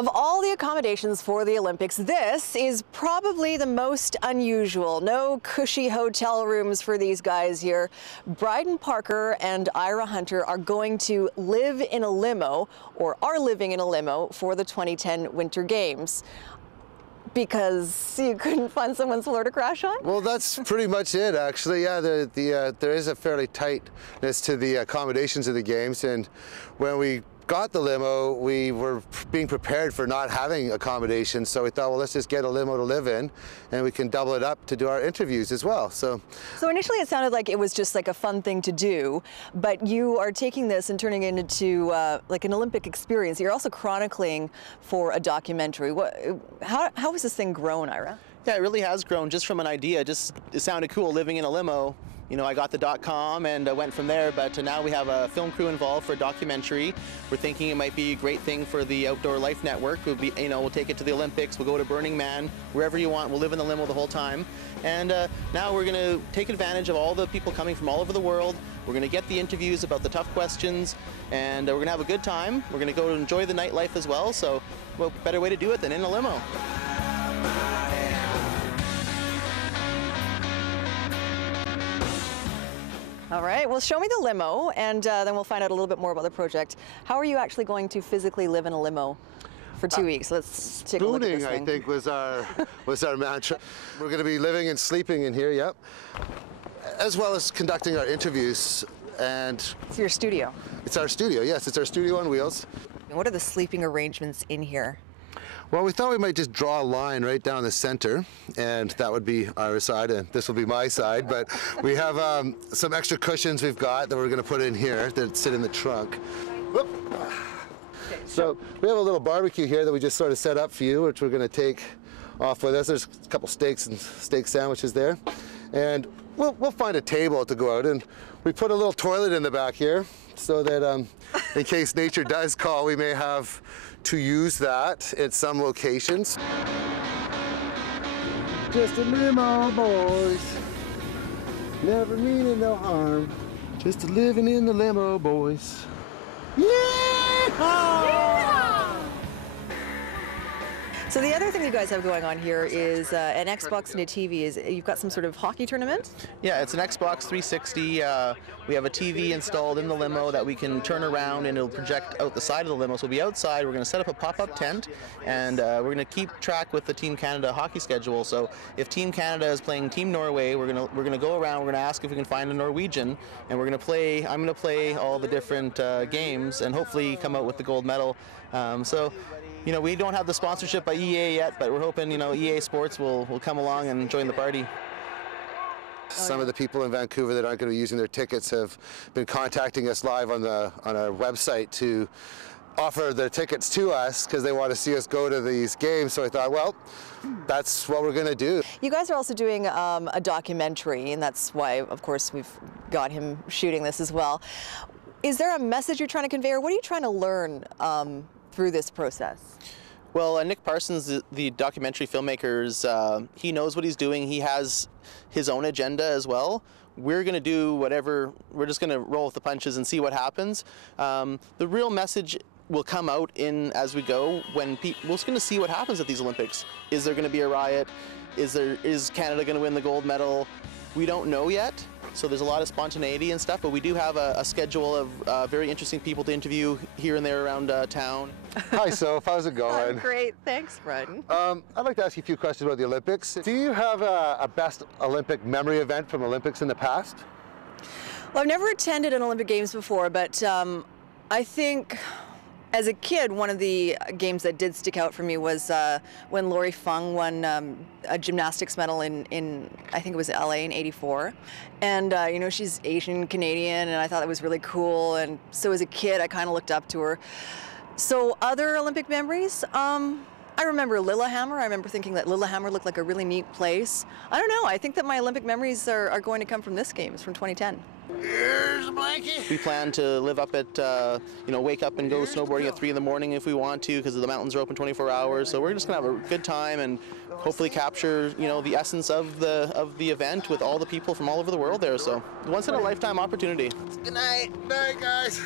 Of all the accommodations for the Olympics, this is probably the most unusual. No cushy hotel rooms for these guys here. Bryden Parker and Ira Hunter are going to live in a limo, or are living in a limo, for the 2010 Winter Games. Because you couldn't find someone's floor to crash on? Well, that's pretty much it, actually. Yeah, there is a fairly tightness to the accommodations of the games, and when we got the limo, we were being prepared for not having accommodations, so we thought, well, let's just get a limo to live in, and we can double it up to do our interviews as well. So initially it sounded like it was just like a fun thing to do, but you are taking this and turning it into like an Olympic experience. You're also chronicling for a documentary. How has this thing grown, Ira? Yeah, it really has grown just from an idea. It sounded cool living in a limo. You know, I got the .com and went from there, but now we have a film crew involved for a documentary. We're thinking it might be a great thing for the Outdoor Life Network. We'll take it to the Olympics, we'll go to Burning Man, wherever you want, we'll live in the limo the whole time. And now we're gonna take advantage of all the people coming from all over the world. We're gonna get the interviews about the tough questions, and we're gonna have a good time. We're gonna go enjoy the nightlife as well, so what better way to do it than in a limo? All right, well, show me the limo, and then we'll find out a little bit more about the project. How are you actually going to physically live in a limo for 2 weeks? Let's take a look at this thing. I think, was our mantra. We're going to be living and sleeping in here, yep, as well as conducting our interviews. And it's your studio. It's our studio, yes. It's our studio on wheels. What are the sleeping arrangements in here? Well, we thought we might just draw a line right down the center, and that would be our side, and this will be my side. But we have some extra cushions we've got that we're going to put in here that sit in the trunk. Whoop. Okay, so we have a little barbecue here that we just sort of set up for you, which we're going to take off with us. There's a couple steaks and steak sandwiches there, and we'll find a table to go out, and we put a little toilet in the back here so that in case nature does call, we may have to use that at some locations. Just a limo, boys. Never meaning no harm. Just a living in the limo, boys. Yeehaw! So the other thing you guys have going on here is an Xbox and a TV. You've got some sort of hockey tournament? Yeah, it's an Xbox 360. We have a TV installed in the limo that we can turn around and it'll project out the side of the limo. So we'll be outside, we're going to set up a pop-up tent, and we're going to keep track with the Team Canada hockey schedule. So if Team Canada is playing Team Norway, we're going to go around, we're going to ask if we can find a Norwegian, and I'm going to play all the different games and hopefully come out with the gold medal. You know, we don't have the sponsorship by EA yet, but we're hoping, EA Sports will come along and join the party. Some of the people in Vancouver that aren't going to be using their tickets have been contacting us live on our website to offer their tickets to us because they want to see us go to these games. So I thought, well, that's what we're going to do. You guys are also doing a documentary, and that's why, of course, we've got him shooting this as well. Is there a message you're trying to convey, or what are you trying to learn through this process? Well, Nick Parsons, the documentary filmmaker, he knows what he's doing. He has his own agenda as well. We're going to do whatever, we're just going to roll with the punches and see what happens. The real message will come out as we go when we're just going to see what happens at these Olympics. Is there going to be a riot? Is Canada going to win the gold medal? We don't know yet. So there's a lot of spontaneity and stuff, but we do have a schedule of very interesting people to interview here and there around town. Hi, Soph. How's it going? Great. Thanks, Bryden. I'd like to ask you a few questions about the Olympics. Do you have a best Olympic memory event from Olympics in the past? Well, I've never attended an Olympic Games before, but I think as a kid, one of the games that did stick out for me was when Lori Fung won a gymnastics medal in I think it was LA in '84. And she's Asian Canadian, and I thought that was really cool. And so as a kid, I kind of looked up to her. So other Olympic memories, I remember Lillehammer. I remember thinking that Lillehammer looked like a really neat place. I don't know. I think that my Olympic memories are going to come from this Games, from 2010. Here's a blanket. We plan to live up at, wake up and go snowboarding at 3 in the morning if we want to, because the mountains are open 24 hours. So we're just gonna have a good time and hopefully capture, the essence of the event with all the people from all over the world there. So once in a lifetime opportunity. Good night. Night, guys.